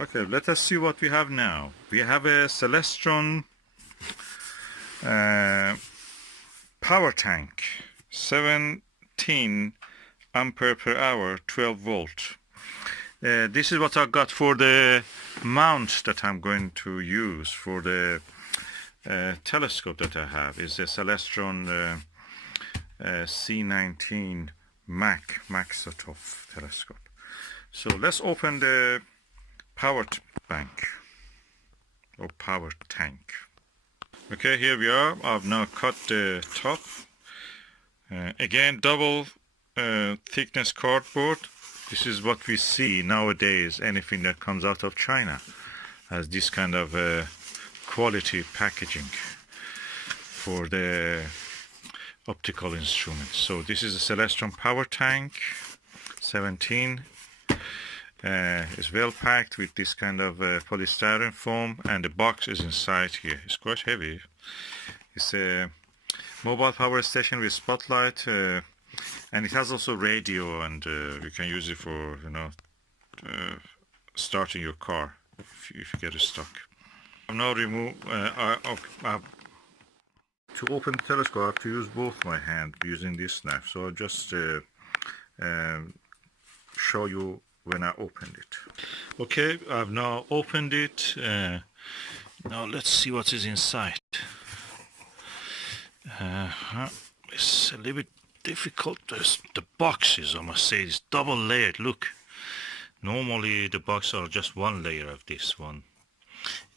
Okay, let us see what we have now. We have a Celestion power tank, 17 ampere per hour, 12 volt. This is what I got for the mount that I'm going to use for the telescope that I have. Is the Celestion C19 Max sort of telescope. So let's open the power bank or power tank. Okay, here we are. I've now cut the top. Again, double thickness cardboard. This is what we see nowadays. Anything that comes out of China has this kind of quality packaging for the optical instruments. So this is a Celestion power tank, 17. It's well packed with this kind of polystyrene foam, and the box is inside here. It's quite heavy. It's a mobile power station with spotlight, and it has also radio, and you can use it for starting your car if you get it stuck. I've now removed. To open the telescope, I have to use both my hands using this knife. So I'll just show you when I opened it. Okay, I've now opened it. Now let's see what is inside. It's a little bit difficult. The box is, I must say, it's double layered. Look, normally the boxes are just one layer of this one.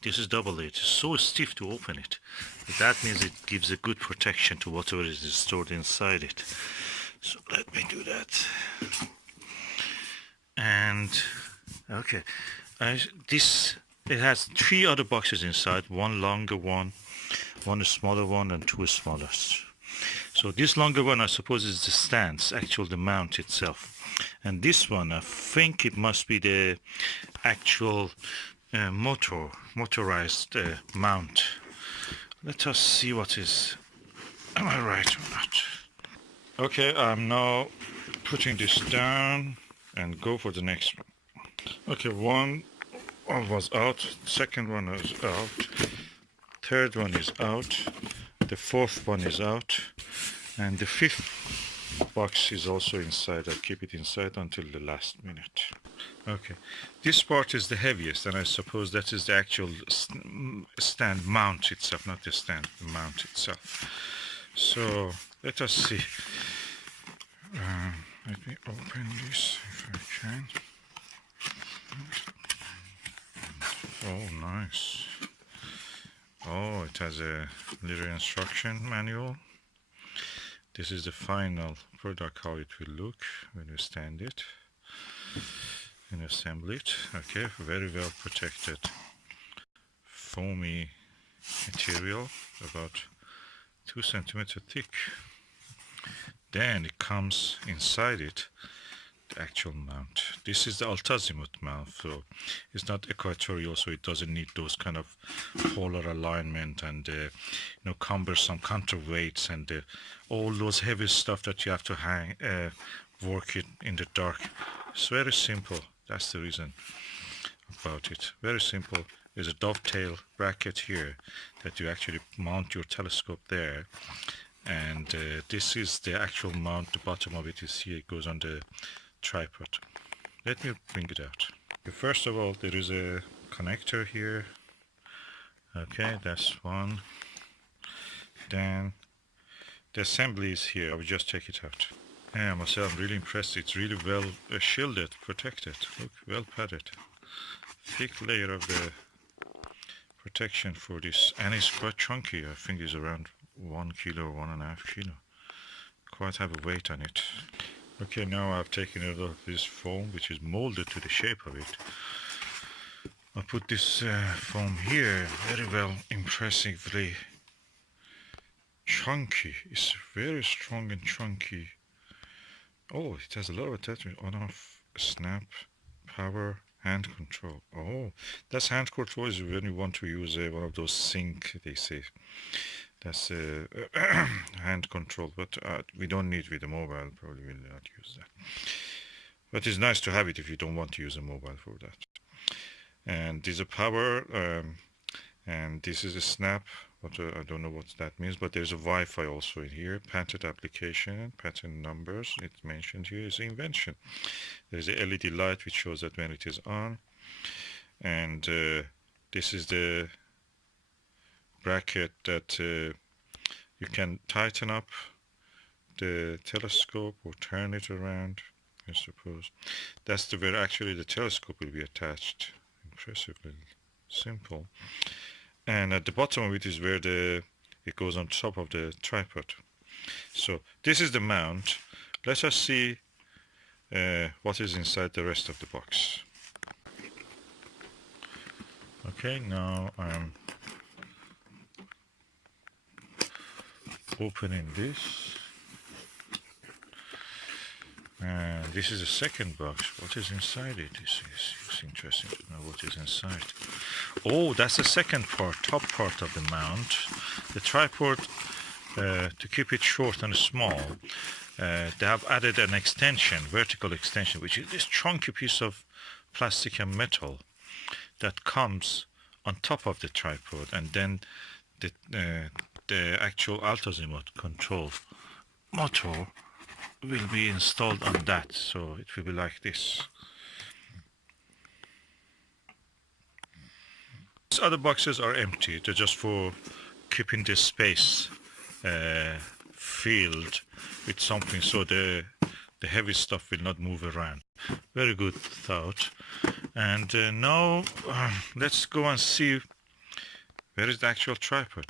This is double layered. It's so stiff to open it. But that means it gives a good protection to whatever is stored inside it. So let me do that. And okay, it has 3 other boxes inside, one longer one smaller one, and 2 smaller. So this longer one, I suppose, is the stands, the mount itself, and this one, I think it must be the actual motorized mount. Let us see what is. Am I right or not? Okay, I'm now putting this down and go for the next one. Okay, one was out, second one is out, third one is out, the fourth one is out, and the fifth box is also inside. I'll keep it inside until the last minute. Okay, this part is the heaviest, and I suppose that is the actual stand mount itself, not the stand, the mount itself. So let us see. Let me open this if I can. Oh, nice. Oh, it has a little instruction manual. This is the final product, how it will look when you stand it and assemble it. Okay, very well protected foamy material, about 2 centimeters thick. Then it comes inside it, the actual mount. This is the Alt-Azimuth mount, so it's not equatorial, so it doesn't need those kind of polar alignment and cumbersome counterweights and all those heavy stuff that you have to work it in the dark. It's very simple. That's the reason about it. Very simple. There's a dovetail bracket here that you actually mount your telescope there. And this is the actual mount. The bottom of it is here. It goes on the tripod. Let me bring it out. First of all, there is a connector here. Okay, that's one. Then the assembly is here. I will just take it out. Yeah, I must say I'm really impressed. It's really well shielded, protected. Look, well padded. Thick layer of the protection for this, and it's quite chunky. I think it's around 1 kilo, 1.5 kilo. Quite have a weight on it. Okay, now I've taken it off this foam, which is molded to the shape of it. I put this foam here, very well, impressively chunky. It's very strong and chunky. Oh, it has a lot of attachment. On, off, snap, power, hand control. Oh, that's hand control is when you want to use one of those sync, they say. That's hand control, but we don't need with the mobile. Probably will not use that. But it's nice to have it if you don't want to use a mobile for that. and there's a power, and this is a snap. I don't know what that means, but there's a Wi-Fi also in here. Patent application, patent numbers. It's mentioned here is invention. There's a LED light which shows that when it is on, and this is the bracket that you can tighten up the telescope or turn it around, I suppose. That's where actually the telescope will be attached. Impressively simple. And at the bottom of it is where it goes on top of the tripod. So this is the mount. Let us see what is inside the rest of the box. Okay, now I'm opening this. And this is the second box. What is inside it? It's interesting to know what is inside. Oh, that's the second part, top part of the mount. The tripod, to keep it short and small, they have added an extension, vertical extension, which is this chunky piece of plastic and metal that comes on top of the tripod, and then the actual Alt-Azimuth control motor will be installed on that, so it will be like this. These other boxes are empty. They're just for keeping this space filled with something, so the heavy stuff will not move around. Very good thought. And now let's go and see where is the actual tripod.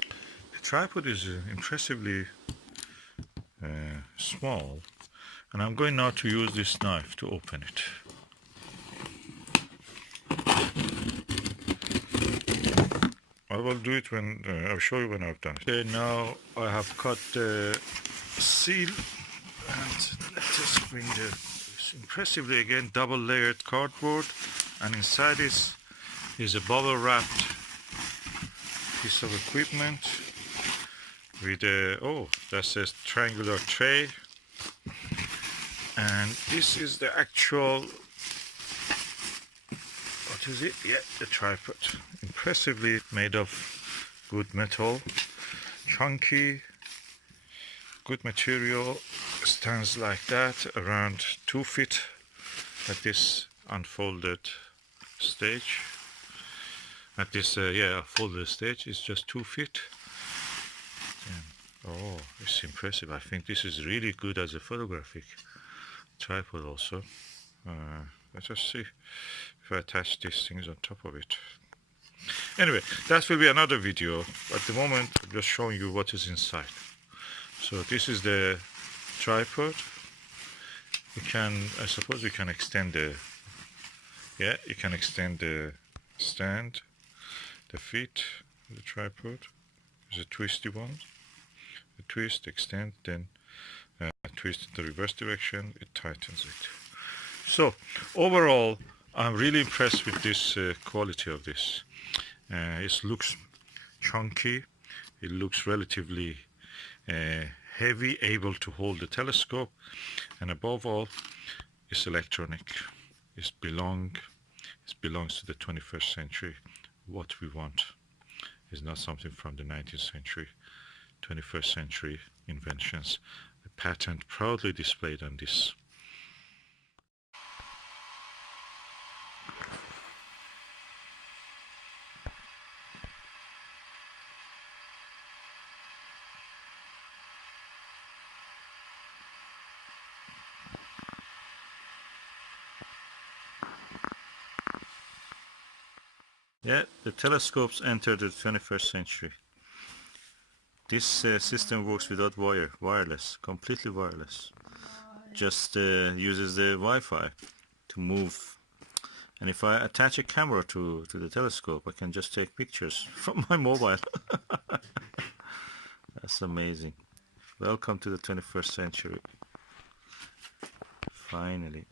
The tripod is impressively small, and I'm going now to use this knife to open it. I will do it when I'll show you when I've done it. Okay, now I have cut the seal, and let us bring this impressively again double layered cardboard, and inside is a bubble wrapped piece of equipment with a, oh, that's a triangular tray, and this is the actual, what is it? Yeah, the tripod. Impressively made of good metal, chunky, good material. Stands like that, around 2 feet at this unfolded stage. At this folded stage is just 2 feet. Oh, it's impressive. I think this is really good as a photographic tripod also. Let's just see if I attach these things on top of it. Anyway, that will be another video. At the moment, I'm just showing you what is inside. So this is the tripod. I suppose we can extend the, you can extend the stand, the feet of the tripod. There's a twisty one. A twist, extend, then twist in the reverse direction, it tightens it. So overall, I'm really impressed with this quality of this. It looks chunky, it looks relatively heavy, able to hold the telescope, and above all, it's electronic. It belongs to the 21st century. What we want is not something from the 19th century. 21st century inventions. The patent proudly displayed on this. Yeah, the telescopes entered the 21st century. This system works without wireless, completely wireless. Just uses the Wi-Fi to move. And if I attach a camera to the telescope, I can just take pictures from my mobile. That's amazing. Welcome to the 21st century. Finally.